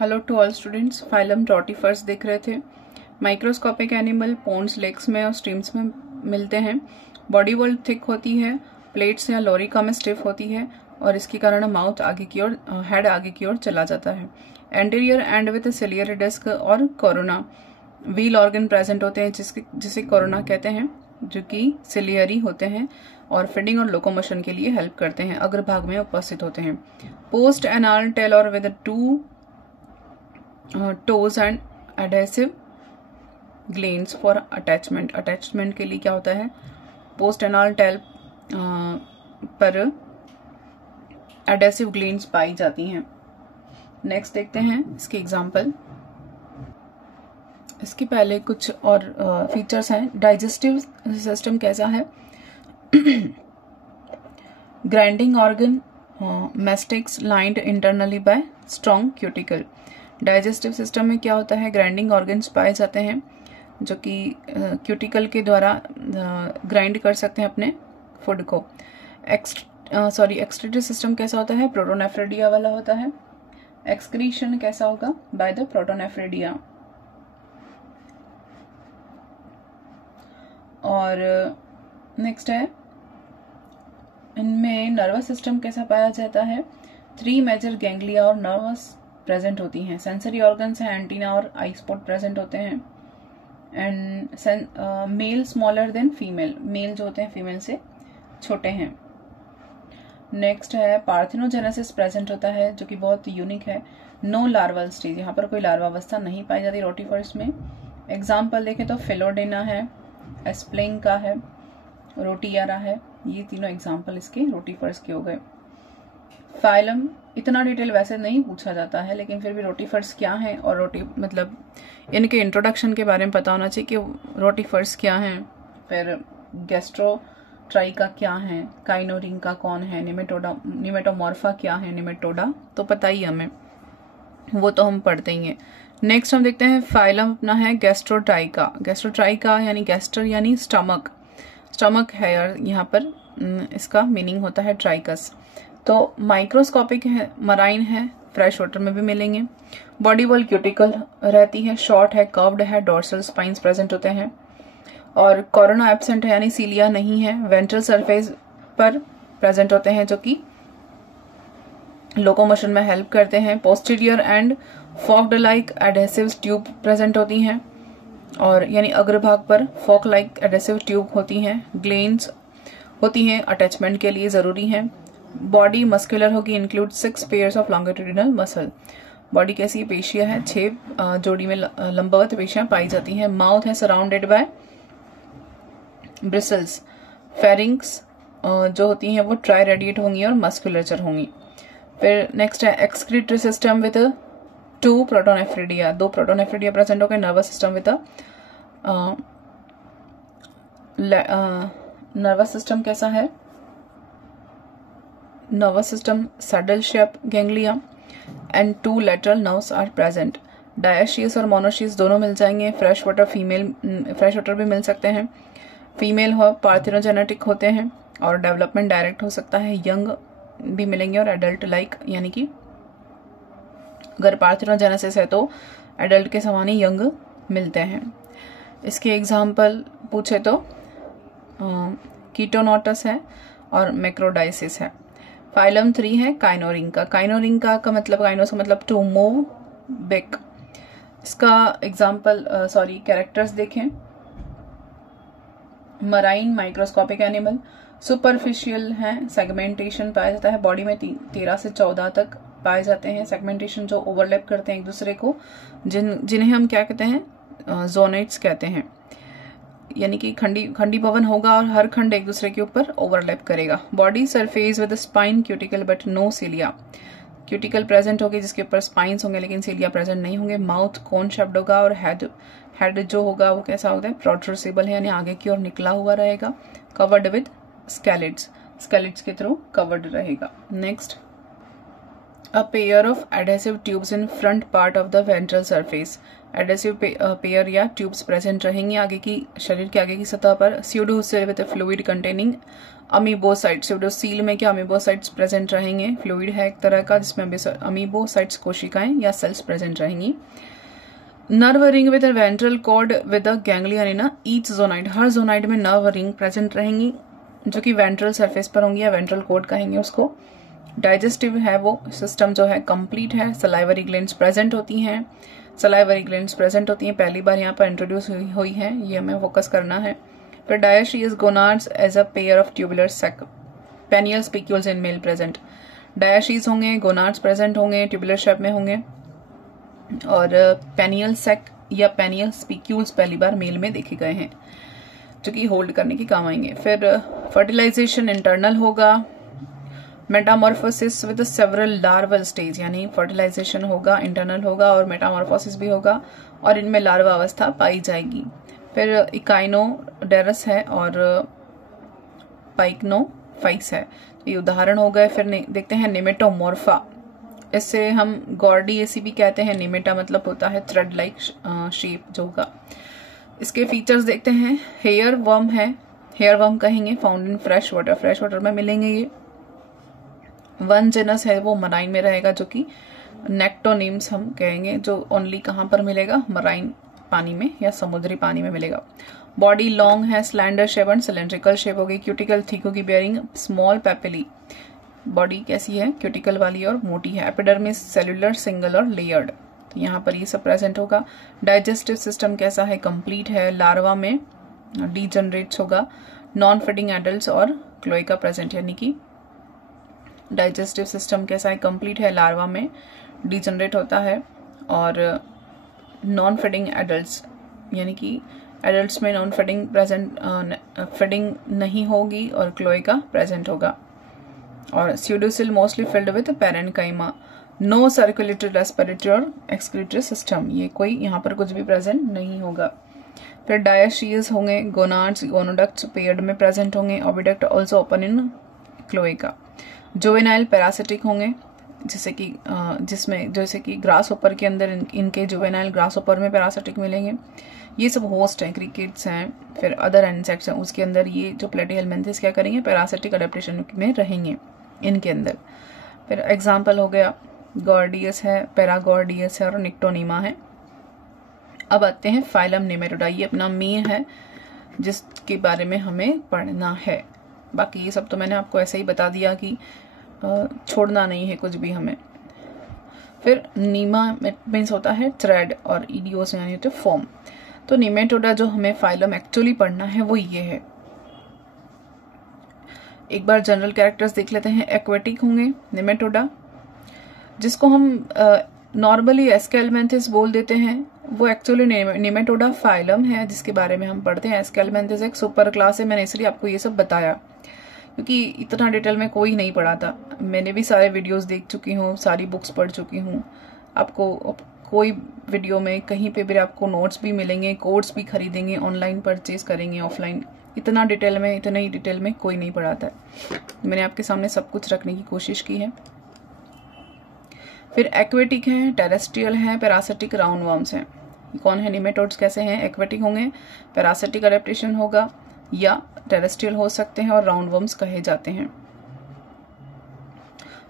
Hello to all students, phylum rotifers देख रहे थे। माइक्रोस्कोपिक एनिमल पोन्ड्स, लेक्स में और स्ट्रीम्स में मिलते हैं। बॉडी वॉल थिक होती है, प्लेट्स या लोरिका में स्टिफ होती है और इसके कारण माउथ आगे की ओर, हेड आगे की ओर चला जाता है। Anterior end with ciliary disc और कोरोना व्हील ऑर्गन प्रेजेंट होते हैं जिसे कोरोना कहते हैं, जो कि सिलियरी होते हैं और फीडिंग और लोकोमोशन के लिए हेल्प करते हैं। अग्रभाग में उपस्थित होते हैं। पोस्ट एनाल टेल और with two toes and adhesive glance for attachment. Attachment के लिए क्या होता है, पोस्ट एनाल टेल पर एडहेसिव ग्लेन्स पाई जाती हैं। नेक्स्ट देखते हैं इसके एग्जाम्पल। इसके पहले कुछ और फीचर्स हैं। डाइजेस्टिव सिस्टम कैसा है, grinding organ, mastax lined internally by strong cuticle. Digestive system में क्या होता है, ग्राइंडिंग ऑर्गन्स पाए जाते हैं जो कि क्यूटिकल के द्वारा ग्राइंड कर सकते हैं अपने फूड को। एक्सक्रीटरी सिस्टम कैसा होता है, प्रोटोनेफ्रेडिया वाला होता है। एक्सक्रीशन कैसा होगा, बाय द प्रोटोनेफ्रेडिया। और नेक्स्ट है, इनमें नर्वस सिस्टम कैसा पाया जाता है, 3 मेजर गैंग्लिया और नर्वस प्रेजेंट होती हैं। सेंसरी ऑर्गन्स हैं, एंटीना और आई स्पॉट प्रेजेंट होते हैं। And male smaller than female, male जो होते हैं फीमेल से छोटे हैं। नेक्स्ट है, पार्थिनोजेनेसिस प्रेजेंट होता है जो कि बहुत यूनिक है। नो लार्वल स्टेज, यहाँ पर कोई लार्वावस्था नहीं पाई जाती रोटिफर्स में। एग्जाम्पल देखें तो फिलोडेना है, एस्प्लिंका है, रोटियारा है। ये तीनों एग्जाम्पल इसके रोटिफर्स के हो गए। फाइलम इतना डिटेल वैसे नहीं पूछा जाता है, लेकिन फिर भी रोटिफर्स क्या हैं और मतलब इनके इंट्रोडक्शन के बारे में पता होना चाहिए कि रोटिफर्स क्या हैं, फिर गैस्ट्रोट्राइका क्या है, काइनोरिंका कौन है, निमेटोमॉर्फा क्या है, निमेटोडा तो पता ही हमें, वो तो हम पढ़ते ही हैं। नेक्स्ट हम देखते हैं फाइलम अपना है गैस्ट्रोट्राइका। गैस्ट्रोट्राइका यानी गैस्टर यानी स्टमक, स्टमक है यहाँ पर, इसका मीनिंग होता है ट्राइकस। तो माइक्रोस्कोपिक है, मराइन है, फ्रेश वाटर में भी मिलेंगे। बॉडी वॉल क्यूटिकल रहती है, शॉर्ट है, कर्व्ड है, डोर्सल स्पाइन्स प्रेजेंट होते हैं और कोरोना एब्सेंट है यानी सीलिया नहीं है। वेंट्रल सरफेस पर प्रेजेंट होते हैं जो कि लोकोमोशन में हेल्प करते हैं। Posterior end forked like adhesive tube present होती हैं और यानी अग्रभाग पर फॉक लाइक एडहेसिव ट्यूब होती हैं। ग्लेन्स होती हैं, अटैचमेंट के लिए जरूरी हैं। बॉडी मस्कुलर होगी, include 6 pairs of longitudinal muscle. Body कैसी पेशियां है, 6 जोड़ी में लंबवत पेशियां पाई जाती हैं। माउथ है सराउंडेड बाय ब्रिसल्स। फेरिंग्स जो होती हैं वो ट्राई रेडिएट होंगी और मस्कुलेचर होंगी। फिर नेक्स्ट है excretory system with 2 protonephridia, 2 protonephridia present हो गए। Nervous system with nervous system कैसा है, nervous system saddle shape ganglia and 2 lateral nerves are present. Dioecious और मोनोशीयस दोनों मिल जाएंगे। फ्रेश वाटर भी मिल सकते हैं। फीमेल हो पार्थिनोजेनेटिक होते हैं और डेवलपमेंट डायरेक्ट हो सकता है। यंग भी मिलेंगे और एडल्ट लाइक, यानी कि अगर पार्थिनोजेनेसिस है तो एडल्ट के समान ही यंग मिलते हैं। इसके एग्जाम्पल पूछे तो कीटोनोटस है और मैक्रोडाइसिस है। फाइलम 3 है काइनोरिंका। काइनोरिंका का मतलब, काइनोस का मतलब टू मूव बैक। इसका एग्जाम्पल कैरेक्टर्स देखें। मराइन माइक्रोस्कोपिक एनिमल, सुपरफिशियल है, सेगमेंटेशन पाया जाता है। बॉडी में 13 से 14 तक पाए जाते हैं। सेगमेंटेशन जो ओवरलैप करते हैं एक दूसरे को, जिन्हें हम क्या कहते हैं, जोनाइट्स कहते हैं। यानी कि खंडी भवन होगा और हर खंड एक दूसरे के ऊपर ओवरलैप करेगा। Body surface with spine cuticle but no cilia. Cuticle present होगी जिसके ऊपर स्पाइन्स होंगे लेकिन सीलिया प्रेजेंट नहीं होंगे। माउथ कोन शेप्ड होगा और हेड जो होगा वो कैसा होगा, प्रोट्रूसिबल है यानी आगे की ओर निकला हुआ रहेगा। कवर्ड विद स्केलेट्स के थ्रू कवर्ड रहेगा। Next A pair of adhesive tubes in front part of the ventral surface. Adhesive pair या ट्यूब्स प्रेजेंट रहेंगी आगे की शरीर के आगे की सतह पर. स्यूडोसील विद फ्लूइड कंटेनिंग अमीबोसाइट्स. स्यूडोसील में क्या अमीबोसाइट्स प्रेजेंट रहेंगे. फ्लूइड है एक तरह का जिसमें अमीबोसाइट्स कोशिकाएं या सेल्स प्रेजेंट रहेंगी. Nerve ring with ventral cord with ganglion in each zonite. हर जोनाइड में नर्व रिंग प्रेजेंट रहेंगी जो कि वेंट्रल सरफेस पर होंगी या वेंट्रल कॉर्ड कहेंगे उसको. डाइजेस्टिव है वो सिस्टम जो है कंप्लीट है. सलाइवरी ग्लैंड्स प्रेजेंट होती हैं. सलाइवरी ग्लैंड्स प्रेजेंट होती हैं, पहली बार यहाँ पर इंट्रोड्यूस हुई है, ये हमें फोकस करना है. फिर dioecious gonads as a pair of tubular sac. Penial spicules in male present. Dioecious होंगे, गोनाड्स प्रेजेंट होंगे, ट्यूबुलर शेप में होंगे और पेनियल सेक या पेनियल स्पिक्यूल्स पहली बार मेल में देखे गए हैं जो कि होल्ड करने के काम आएंगे. फिर फर्टिलाइजेशन इंटरनल होगा. Metamorphosis with several larval stage, यानी फर्टिलाइजेशन होगा, इंटरनल होगा और मेटामॉर्फोसिस भी होगा और इनमें लार्वा अवस्था पाई जाएगी. फिर इकाइनोडेरस है और पाइक्नोफाइस है, ये उदाहरण हो गए. फिर देखते हैं निमेटोमॉर्फा. इससे हम गॉर्डिएसी भी कहते हैं. निमेटा मतलब होता है थ्रेड लाइक शेप जो होगा. इसके फीचर्स देखते हैं. हेयर वर्म है, हेयर वर्म कहेंगे, found in fresh water. Fresh water में मिलेंगे ये. वन जेनस है वो मराइन में रहेगा जो कि नेक्टोनिम्स हम कहेंगे, जो ओनली कहाँ पर मिलेगा, मराइन पानी में या समुद्री पानी में मिलेगा. बॉडी लॉन्ग है, slander shape and cylindrical shape होगी. क्यूटिकल थिक होगी, बेयरिंग स्मॉल पेपिली. बॉडी कैसी है, क्यूटिकल वाली और मोटी है. एपिडर्मिस सेल्यूलर, सिंगल और लेयर्ड. तो यहाँ पर ये सब प्रेजेंट होगा. डाइजेस्टिव सिस्टम कैसा है, कंप्लीट है. लार्वा में डीजनरेट्स होगा. नॉन फीडिंग एडल्ट्स और क्लोएका प्रेजेंट, यानी कि डाइजेस्टिव सिस्टम कैसा है, कंप्लीट है. लार्वा में डीजनरेट होता है और नॉन फीडिंग एडल्ट्स, यानी कि एडल्ट्स में नॉन फीडिंग फीडिंग नहीं होगी और क्लोएका प्रेजेंट होगा. और pseudocoel mostly filled with parenchyma. No circulatory, respiratory और एक्सक्रीटरी सिस्टम, ये कोई यहाँ पर कुछ भी प्रेजेंट नहीं होगा. फिर डायशीज होंगे. गोनाड्स, गोनोडक्ट्स पेयर्ड में प्रेजेंट होंगे. Oviduct also open in cloaca. Juvenile parasitic होंगे, जैसे कि ग्रास ओपर के अंदर इनके जुवेनाइल ग्रास ओपर में पैरासिटिक मिलेंगे. ये सब होस्ट हैं, क्रिकेट्स हैं, फिर अदर इंसेक्ट्स हैं, उसके अंदर ये जो प्लेटिहेल्मिन्थेस क्या करेंगे, पैरासिटिक अडेप्टेशन में रहेंगे इनके अंदर. फिर एग्जाम्पल हो गया गॉर्डियस है, पैरागॉर्डियस है और निक्टोनीमा है. अब आते हैं फाइलम नेमेटोडा. ये अपना मेन है जिसके बारे में हमें पढ़ना है. बाकी ये सब तो मैंने आपको ऐसे ही बता दिया कि छोड़ना नहीं है कुछ भी हमें. फिर नीमा मीन्स होता है थ्रेड और ईडियोस यानी होते फॉर्म. तो निमेटोडा जो हमें फाइलम एक्चुअली पढ़ना है वो ये है. एक बार जनरल कैरेक्टर्स देख लेते हैं. एक्वेटिक होंगे निमेटोडा, जिसको हम नॉर्मली एस्केलमेंथिस बोल देते हैं, वो एक्चुअली निमेटोडा फाइलम है जिसके बारे में हम पढ़ते हैं. एस्केलमेंथिस एक सुपर क्लास है, मैंने इसलिए आपको ये सब बताया क्योंकि इतना डिटेल में कोई नहीं पढ़ा था. मैंने भी सारे वीडियोस देख चुकी हूँ, सारी बुक्स पढ़ चुकी हूँ. आपको कोई वीडियो में कहीं पे भी आपको नोट्स भी मिलेंगे, कोड्स भी खरीदेंगे, ऑनलाइन परचेज करेंगे, ऑफलाइन. इतना ही डिटेल में कोई नहीं पढ़ाता है. मैंने आपके सामने सब कुछ रखने की कोशिश की है. फिर एक्वेटिक हैं, टेरेस्ट्रियल हैं, पैरासिटिक, राउंड वर्म्स हैं. कौन है निमेटोड्स कैसे हैं, एक्वेटिक होंगे, पैरासिटिक अडेप्टेशन होगा या टेरेस्ट्रियल हो सकते हैं और राउंड वर्म्स कहे जाते हैं.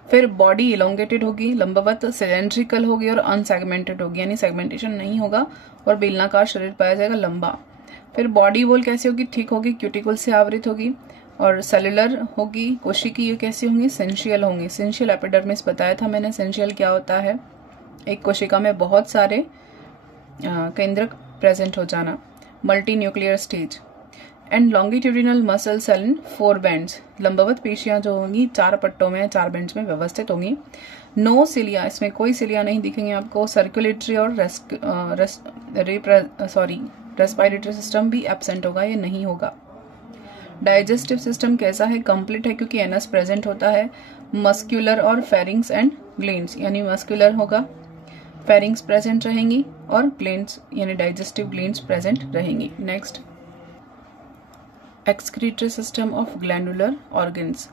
फिर बॉडी इलोंगेटेड होगी, लंबवत, सिलेंड्रिकल होगी और अनसेगमेंटेड होगी, यानी सेगमेंटेशन नहीं होगा और बेलनाकार शरीर पाया जाएगा, लंबा. फिर बॉडी वॉल कैसी होगी, ठीक होगी, क्यूटिकल से आवृत होगी और सेलुलर होगी. कोशिकीय कैसी होंगी, सेंशियल होंगी. सेंशियल एपिडर्मिस बताया था मैंने. सेंशियल क्या होता है, एक कोशिका में बहुत सारे केंद्रक प्रेजेंट हो जाना. Multi nuclear stage. And longitudinal muscle cell in 4 bands. लंबवत पेशियां जो होंगी 4 पट्टों में, 4 बैंड्स में व्यवस्थित होंगी. नो सिलिया, इसमें कोई सिलिया नहीं दिखेंगे आपको. सर्कुलेटरी और रेस्पिरेटरी सिस्टम भी एब्सेंट होगा, ये नहीं होगा. डाइजेस्टिव सिस्टम कैसा है, कंप्लीट है क्योंकि एनस प्रेजेंट होता है. मस्क्यूलर और फेरिंग्स एंड ग्लैंड्स, यानी मस्क्यूलर होगा, फेरिंग्स प्रेजेंट रहेंगी और ग्लैंड्स यानी डाइजेस्टिव ग्लैंड्स प्रेजेंट रहेंगी. Next, excretory system of glandular organs.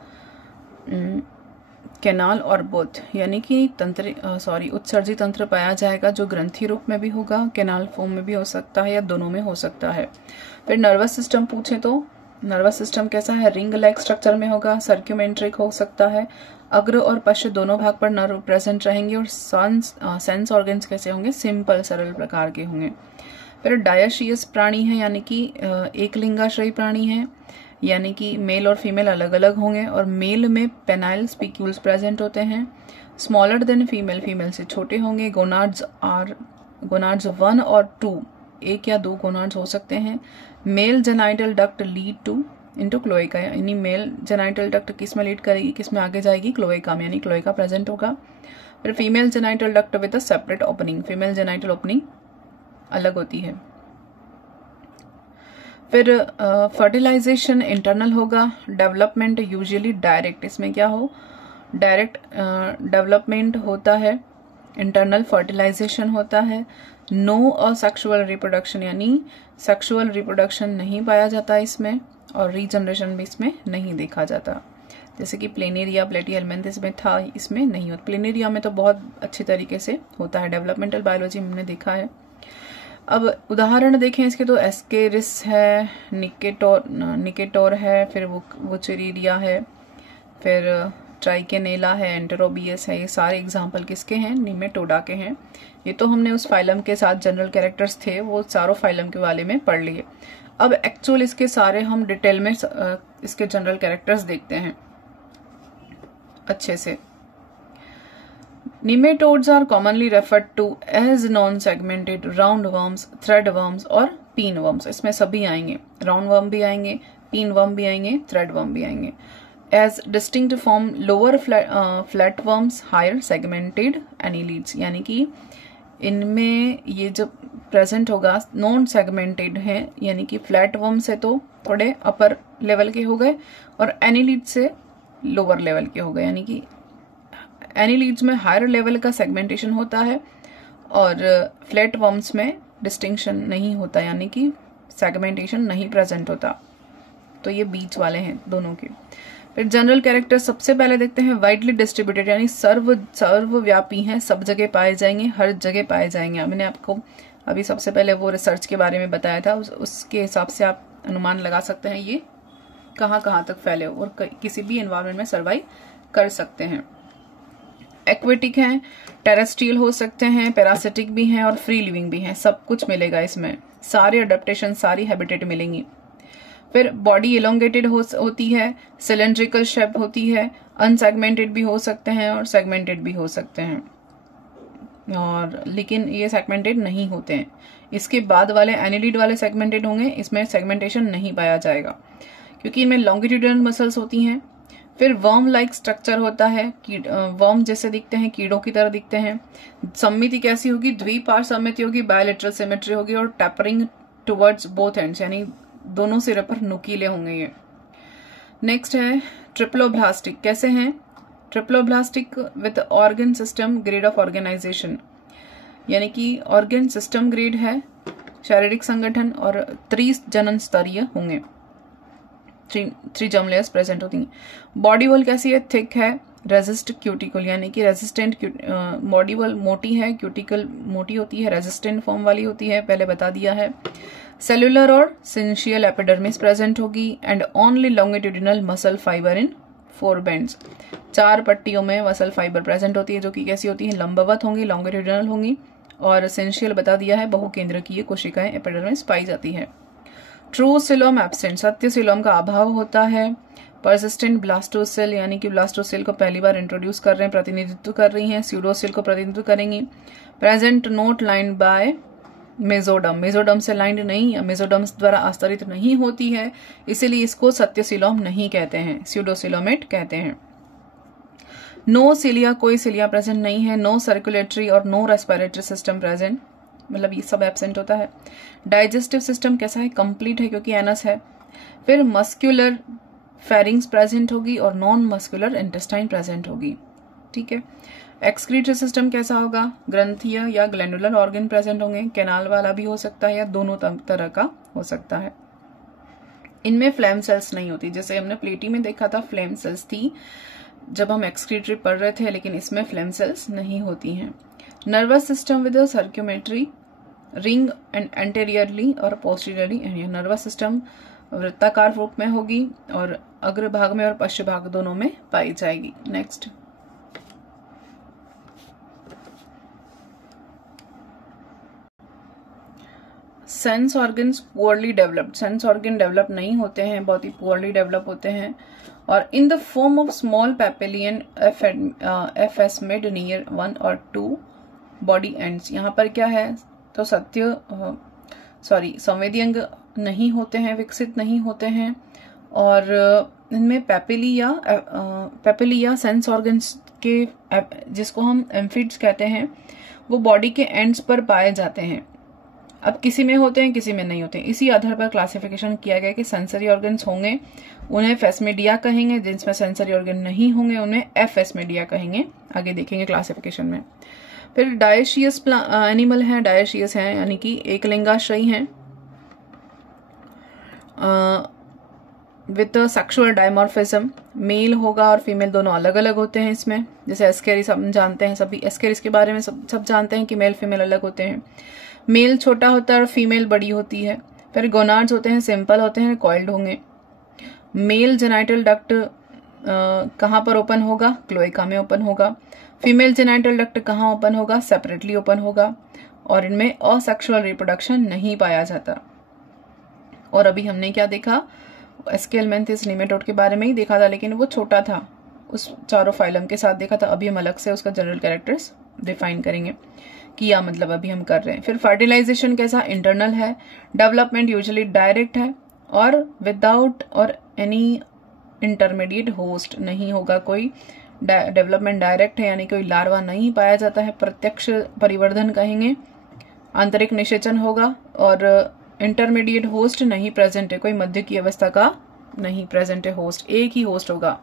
Canal और बोथ, यानी कि उत्सर्जी तंत्र पाया जाएगा जो ग्रंथि रूप में भी होगा, कैनाल फॉर्म में भी हो सकता है या दोनों में हो सकता है। फिर नर्वस सिस्टम पूछे तो नर्वस सिस्टम कैसा है, रिंग लाइक स्ट्रक्चर में होगा, सर्क्यूमेंट्रिक हो सकता है, अग्र और पश्च दोनों भाग पर नर्व प्रेजेंट रहेंगे, और सेंस ऑर्गन्स कैसे होंगे, सिंपल सरल प्रकार के होंगे। फिर डायशियस प्राणी है, यानी कि एक लिंगाश्रयी प्राणी है, यानी कि मेल और फीमेल अलग अलग होंगे, और मेल में पेनाइल स्पिक्यूल्स प्रेजेंट होते हैं, स्मॉलर देन फीमेल, फीमेल से छोटे होंगे, गोनाड्स 1 और 2, एक या दो गोनाड्स हो सकते हैं, male genital duct lead to into cloaca, यानी मेल जेनाइटल डक्ट किस में लीड करेगी, किस में आगे जाएगी, क्लोएका में, यानी क्लोएका प्रेजेंट होगा। फिर female genital duct with a separate opening, female genital opening अलग होती है। फिर फर्टिलाइजेशन इंटरनल होगा, डेवलपमेंट यूजुअली डायरेक्ट, इसमें क्या हो, डायरेक्ट डेवलपमेंट होता है, इंटरनल फर्टिलाइजेशन होता है, नो और सेक्सुअल रिप्रोडक्शन, यानी सेक्सुअल रिप्रोडक्शन नहीं पाया जाता इसमें, और रीजनरेशन भी इसमें नहीं देखा जाता, जैसे कि प्लेनेरिया प्लेटीहेल्मिन्थस में था, इसमें नहीं होता। प्लेनेरिया में तो बहुत अच्छी तरीके से होता है, डेवलपमेंटल बायोलॉजी में हमने देखा है। अब उदाहरण देखें इसके तो एस्केरिस है, निकेटोर है, फिर वोचेरिया है, फिर ट्राइकेनेला है, एंटेरोबियस है, ये सारे एग्जाम्पल किसके हैं, निमेटोडा के हैं। ये तो हमने उस फाइलम के साथ जनरल कैरेक्टर्स थे वो चारों फाइलम के वाले में पढ़ लिए। अब एक्चुअल इसके सारे हम डिटेल में इसके जनरल कैरेक्टर्स देखते हैं अच्छे से। Nematodes are commonly referred to as non-segmented roundworms, threadworms और pinworms। इसमें सभी आएंगे, राउंडवर्म भी आएंगे, pinworm भी आएंगे, threadworm भी आएंगे। As distinct from lower flatworms, higher segmented annelids, यानी कि इनमें ये जब प्रेजेंट होगा नॉन सेगमेंटेड है, यानी कि फ्लैटवर्म से तो थोड़े अपर लेवल के हो गए और एनिलीड से लोअर लेवल के हो गए, यानी कि एनिलीड्स में हायर लेवल का सेगमेंटेशन होता है और फ्लैट वर्म्स में डिस्टिंक्शन नहीं होता, यानी कि सेगमेंटेशन नहीं प्रेजेंट होता। तो ये बीच वाले हैं दोनों के। फिर जनरल कैरेक्टर सबसे पहले देखते हैं, वाइडली डिस्ट्रीब्यूटेड, यानी सर्वव्यापी हैं, सब जगह पाए जाएंगे, हर जगह पाए जाएंगे। मैंने आपको अभी सबसे पहले वो रिसर्च के बारे में बताया था, उसके हिसाब से आप अनुमान लगा सकते हैं ये कहाँ कहाँ तक फैले और किसी भी एनवायरनमेंट में सर्वाइव कर सकते हैं। एक्वेटिक हैं, टेरेस्ट्रियल हो सकते हैं, पैरासिटिक भी हैं और फ्री लिविंग भी हैं, सब कुछ मिलेगा इसमें, सारे अडेप्टेशन, सारी हैबिटेट मिलेंगी। फिर बॉडी एलोंगेटेड होती है, सिलेंड्रिकल शेप होती है, अनसेगमेंटेड भी हो सकते हैं और सेगमेंटेड भी हो सकते हैं, और लेकिन ये सेगमेंटेड नहीं होते हैं। इसके बाद वाले एनिलीड वाले सेगमेंटेड होंगे, इसमें सेगमेंटेशन नहीं पाया जाएगा क्योंकि इनमें लॉन्गिट्यूडिनल मसल्स होती हैं। फिर वर्म लाइक स्ट्रक्चर होता है, वर्म जैसे दिखते हैं, कीड़ों की तरह दिखते हैं। सममिति कैसी होगी, द्विपार्श्व सममिति होगी, बायलेटरल सिमेट्री होगी और टैपरिंग टुवर्ड्स बोथ एंड्स, यानी दोनों सिरे पर नुकीले होंगे ये। नेक्स्ट है ट्रिप्लोब्लास्टिक, कैसे हैं, triploblastic with organ system grade of organisation, यानी कि ऑर्गन सिस्टम ग्रेड है, शारीरिक संगठन और त्रिजनन स्तरीय होंगे, थ्री जर्म लेयर्स प्रेजेंट होती हैं। बॉडी वॉल कैसी है, थिक है, रेजिस्ट क्यूटिकल, यानी कि रेजिस्टेंट, बॉडी वॉल मोटी है, क्यूटिकल मोटी होती है, रेजिस्टेंट फॉर्म वाली होती है, पहले बता दिया है। सेलुलर और सिंशियल एपिडर्मिस प्रेजेंट होगी and only longitudinal muscle fibre in 4 bands, 4 पट्टियों में मसल फाइबर प्रेजेंट होती है जो कि कैसी होती है, लंबवत होंगी, लॉन्गिट्यूडिनल होंगी, और सिंशियल बता दिया है, बहुकेंद्र की ये कोशिकाएं एपिडर्मिस पाई जाती है। ट्रू सिलोम एब्सेंट, सत्य सिलोम का अभाव होता है। परसिस्टेंट ब्लास्टोसेल, यानी कि ब्लास्टोसेल को पहली बार इंट्रोड्यूस कर रहे हैं, प्रतिनिधित्व कर रही हैं, स्यूडोसेल को प्रतिनिधित्व करेंगी। Present note lined by mesoderm, mesoderm से लाइंड नहीं या मेसोडम द्वारा आस्तरित नहीं होती है, इसीलिए इसको सत्य सिलोम नहीं कहते हैं, स्यूडोसिलोमेट कहते हैं। नो सिलिया, कोई सिलिया प्रेजेंट नहीं है। नो सर्कुलेटरी और नो रेस्पिरेटरी सिस्टम प्रेजेंट, मतलब ये सब एब्सेंट होता है। डाइजेस्टिव सिस्टम कैसा है, कंप्लीट है क्योंकि एनस है। फिर मस्क्यूलर फेरिंग्स प्रेजेंट होगी और नॉन मस्कुलर इंटेस्टाइन प्रेजेंट होगी, ठीक है। एक्सक्रीटरी सिस्टम कैसा होगा, ग्रंथीय या ग्लैंडुलर ऑर्गन प्रेजेंट होंगे, कैनाल वाला भी हो सकता है या दोनों तरह का हो सकता है। इनमें फ्लैम सेल्स नहीं होती, जैसे हमने प्लेटी में देखा था फ्लैम सेल्स थी, जब हम एक्सक्रीटरी पढ़ रहे थे, लेकिन इसमें फ्लेम सेल्स नहीं होती हैं। Nervous system with circumenteric ring and anteriorly और पोस्टीरियरली, एंड नर्वस सिस्टम वृत्ताकार रूप में होगी और अग्र भाग में और पश्च भाग दोनों में पाई जाएगी। Next, sense organs poorly developed, sense organ develop नहीं होते हैं, बहुत ही पुअरली डेवलप होते हैं। और in the form of small papillae FS mid near 1 और 2 बॉडी एंड्स। यहाँ पर क्या है, तो संवेदी अंग नहीं होते हैं, विकसित नहीं होते हैं, और इनमें पैपिलिया सेंस ऑर्गन्स के, जिसको हम एम्फिड्स कहते हैं, वो बॉडी के एंड्स पर पाए जाते हैं। अब किसी में होते हैं, किसी में नहीं होते हैं। इसी आधार पर क्लासिफिकेशन किया गया कि सेंसरी ऑर्गन्स होंगे उन्हें फेसमेडिया कहेंगे, जिनमें सेंसरी ऑर्गन नहीं होंगे उन्हें एफेसमेडिया कहेंगे। आगे देखेंगे क्लासिफिकेशन में। फिर डायशियस एनिमल है, डायशियस है यानी कि एक लिंगाश्रयी हैं विथ सेक्सुअल डायमॉर्फिज्म। मेल होगा और फीमेल दोनों अलग अलग होते हैं इसमें, जैसे एस्केरिस हम जानते हैं, सभी एस्केरिस के बारे में सब जानते हैं कि मेल फीमेल अलग होते हैं। मेल छोटा होता है और फीमेल बड़ी होती है। फिर गोनाड्स होते हैं, सिंपल होते हैं, कॉइल्ड होंगे। मेल जेनाइटल डक्ट कहाँ पर ओपन होगा, क्लोएका में ओपन होगा। फीमेल जेनाइटल डक्ट कहाँ ओपन होगा, सेपरेटली ओपन होगा। और इनमें असेक्सुअल रिप्रोडक्शन नहीं पाया जाता। और अभी हमने क्या देखा, एस्केलमेंथिस निमेटोड के बारे में ही देखा था, लेकिन वो छोटा था, उस चारोफाइलम के साथ देखा था। अभी हम अलग से उसका जनरल कैरेक्टर्स डिफाइन करेंगे, किया मतलब अभी हम कर रहे हैं। फिर फर्टिलाइजेशन कैसा, इंटरनल है। डेवलपमेंट यूजुअली डायरेक्ट है और विदाउट और एनी इंटरमीडिएट होस्ट, नहीं होगा कोई। डेवलपमेंट डायरेक्ट है यानी कोई लार्वा नहीं पाया जाता है, प्रत्यक्ष परिवर्धन कहेंगे। आंतरिक निषेचन होगा और इंटरमीडिएट होस्ट नहीं प्रेजेंट है, कोई मध्य की अवस्था का नहीं प्रेजेंट है होस्ट, एक ही होस्ट होगा।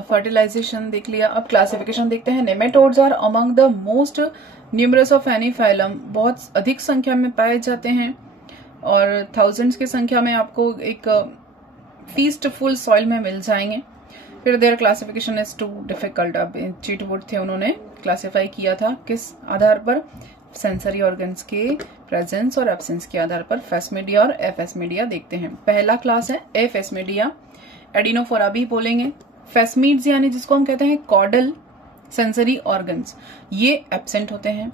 फर्टिलाइजेशन देख लिया। अब क्लासिफिकेशन देखते हैं। Nematodes are among the most numerous of any phylum, बहुत अधिक संख्या में पाए जाते हैं और थाउजेंड्स की संख्या में आपको एक फीस्टफुल सॉइल में मिल जाएंगे। फिर their classification is too difficult. अब चीटवुड थे, उन्होंने क्लासिफाई किया था किस आधार पर, सेंसरी ऑर्गन्स के प्रेजेंस और एब्सेंस के आधार पर। फेसमेडिया और एफेसमेडिया देखते हैं। पहला क्लास है एफेसमेडिया, एडिनोफोरा भी बोलेंगे। फेसमीड्स यानी जिसको हम कहते हैं कॉर्डल सेंसरी ऑर्गन्स, ये एब्सेंट होते हैं।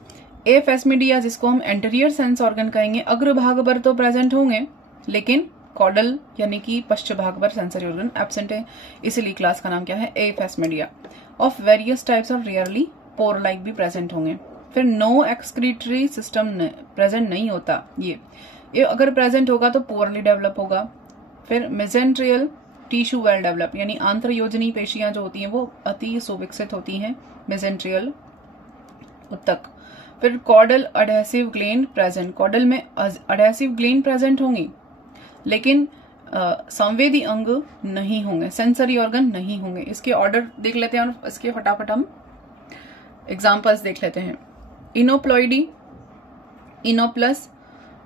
एफेसमीडिया जिसको हम एंटीरियर सेंस ऑर्गन कहेंगे, अग्र भाग पर तो प्रेजेंट होंगे लेकिन कॉर्डल यानी कि पश्चिम भाग पर सेंसरी ऑर्गन एब्सेंट है, इसलिए क्लास का नाम क्या है, एफेसमीडिया। ऑफ वेरियस टाइप्स और रियरली पोर लाइक भी प्रेजेंट होंगे। फिर नो एक्सक्रीटरी सिस्टम प्रेजेंट नहीं होता, ये अगर प्रेजेंट होगा तो पोरली डेवलप होगा। फिर मेसेंट्रियल टिश्यू वेल डेवलप, यानी आंतरयोजनी पेशियां जो होती हैं वो अति सुविकसित होती हैं मेसेंट्रियल उत्तक। फिर caudal adhesive gland present, caudal में अडेसिव ग्लैंड प्रेजेंट होंगी लेकिन संवेदी अंग नहीं होंगे, सेंसरी ऑर्गन नहीं होंगे। इसके ऑर्डर देख लेते हैं और इसके फटाफट हम एग्जाम्पल्स देख लेते हैं। इनोप्लॉइडी, इनोप्लस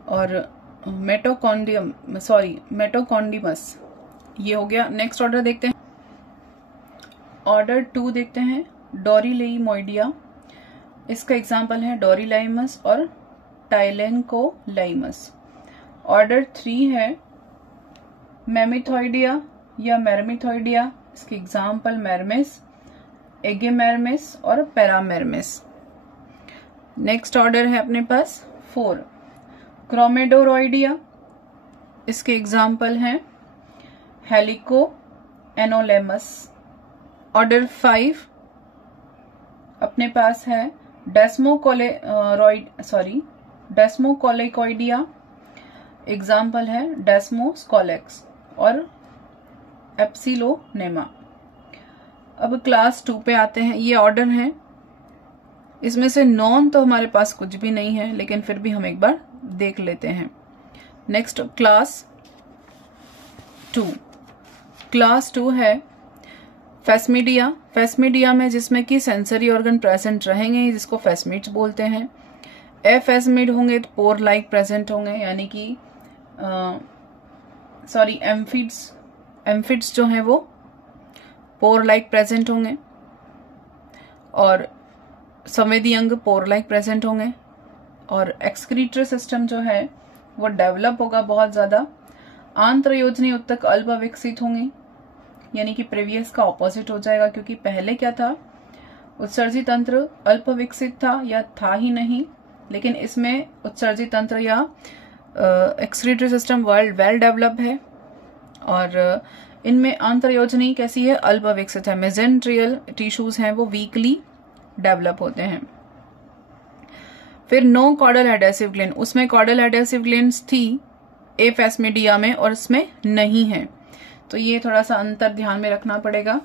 और मेटोकॉन्डिमस, ये हो गया। नेक्स्ट ऑर्डर देखते हैं, ऑर्डर 2 देखते हैं, डोरिलेइमोइडिया। इसका एग्जाम्पल है डोरिलाइमस और टाइलेंकोलाइमस। ऑर्डर 3 है मेमिथोइडिया या मेरमिथोइडिया, इसके एग्जाम्पल मेरमिस, एगेमेरमिस और पैरामेरमिस। नेक्स्ट ऑर्डर है अपने पास 4 क्रोमेडोरॉइडिया, इसके एग्जाम्पल हैं हेलिको एनोलेमस। ऑर्डर 5 अपने पास है डेस्मोकोलेकोइडिया, एग्जाम्पल है डेस्मोस्कोलेक्स और एप्सिलोनेमा। अब क्लास 2 पे आते हैं। ये ऑर्डर है, इसमें से नॉन तो हमारे पास कुछ भी नहीं है लेकिन फिर भी हम एक बार देख लेते हैं। नेक्स्ट क्लास 2, क्लास 2 है फेसमीडिया। फेसमीडिया में जिसमें कि सेंसरी ऑर्गन प्रेजेंट रहेंगे, जिसको फेसमिड्स बोलते हैं। एफेसमिड होंगे तो पोर लाइक प्रेजेंट होंगे, यानी कि एम्फिड्स जो हैं वो पोर लाइक प्रेजेंट होंगे और संवेदी अंग पोर लाइक प्रेजेंट होंगे और एक्सक्रीटरी सिस्टम जो है वो डेवलप होगा बहुत ज्यादा। आंत्रयोजनी उत्तक अल्प विकसित होंगे, यानी कि प्रीवियस का ऑपोजिट हो जाएगा, क्योंकि पहले क्या था, उत्सर्जी तंत्र अल्प विकसित था या था ही नहीं, लेकिन इसमें उत्सर्जी तंत्र या एक्सक्रीटरी सिस्टम वेल डेवलप है और इनमें आंत्रयोजनी कैसी है, अल्प विकसित है। मेसेंट्रियल टिश्यूज हैं वो वीकली डेवलप होते हैं। फिर नो कॉर्डल एडेसिव ग्लैंड, उसमें कॉर्डल एडेसिव ग्लैंड्स थी एफेस्मिडिया में और इसमें नहीं है, तो ये थोड़ा सा अंतर ध्यान में रखना पड़ेगा।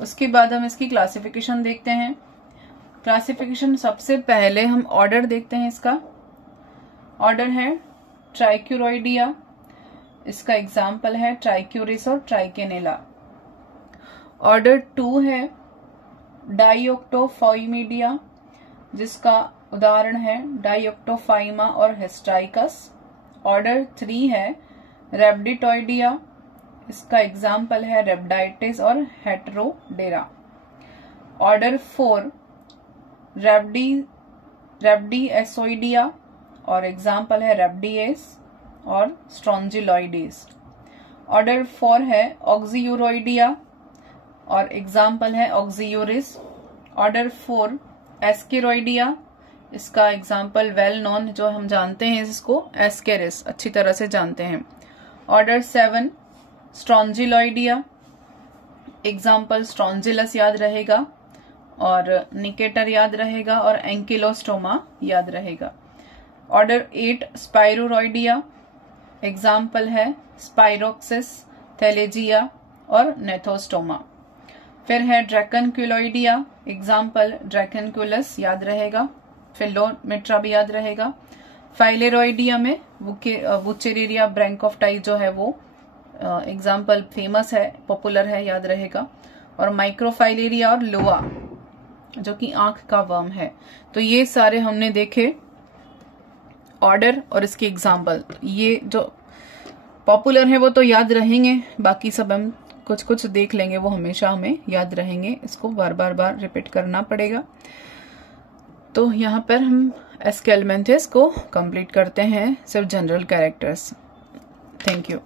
उसके बाद हम इसकी क्लासिफिकेशन देखते हैं। क्लासिफिकेशन सबसे पहले हम ऑर्डर देखते हैं। इसका ऑर्डर है ट्राइक्यूरोइडिया, इसका एग्जाम्पल है ट्राइक्यूरिस और ट्राइकेनेला। ऑर्डर 2 है डाइओक्टोफाइमिडिया, जिसका उदाहरण है डाइओक्टोफाइमा और हिस्टाइकस। ऑर्डर 3 है रेब्डिटोइडिया, इसका एग्जाम्पल है रेब्डाइटिस और हेटेरोडेरा। ऑर्डर 4 रेब्डिएसोइडिया और एग्जाम्पल है रेब्डिएस और स्ट्रोंजिलॉइडिस। ऑर्डर 4 है ऑक्सीयूरोइडिया और एग्जाम्पल है ऑक्सीयूरिस। ऑर्डर 4 एस्केरोइडिया, इसका एग्जाम्पल वेल नोन जो हम जानते हैं इसको एस्केरिस, अच्छी तरह से जानते हैं। ऑर्डर 7 स्ट्रोंजिलॉइडिया, एग्जाम्पल स्ट्रोंजिलस याद रहेगा और निकेटर याद रहेगा और एंकिलोस्टोमा याद रहेगा। ऑर्डर 8 स्पाइरोरॉइडिया, एग्जाम्पल है स्पाइरोक्सिस, थैलेजिया और नेथोस्टोमा। फिर है ड्रैकनक्यूलोइडिया, एग्जाम्पल ड्रैकनक्यूलस याद रहेगा, फिलोमेट्रा भी याद रहेगा। फाइलेरोइडिया में वुचेरिया ब्रैंकोफ्टाई जो है वो एग्जाम्पल फेमस है, पॉपुलर है, याद रहेगा। और माइक्रोफाइलेरिया और लोआ जो कि आंख का वर्म है। तो ये सारे हमने देखे ऑर्डर और इसके एग्जाम्पल। ये जो पॉपुलर है वो तो याद रहेंगे, बाकी सब हम कुछ कुछ देख लेंगे, वो हमेशा हमें याद रहेंगे, इसको बार बार रिपीट करना पड़ेगा। तो यहाँ पर हम एस्केलमेंथिस को कंप्लीट करते हैं, सिर्फ जनरल कैरेक्टर्स। Thank you.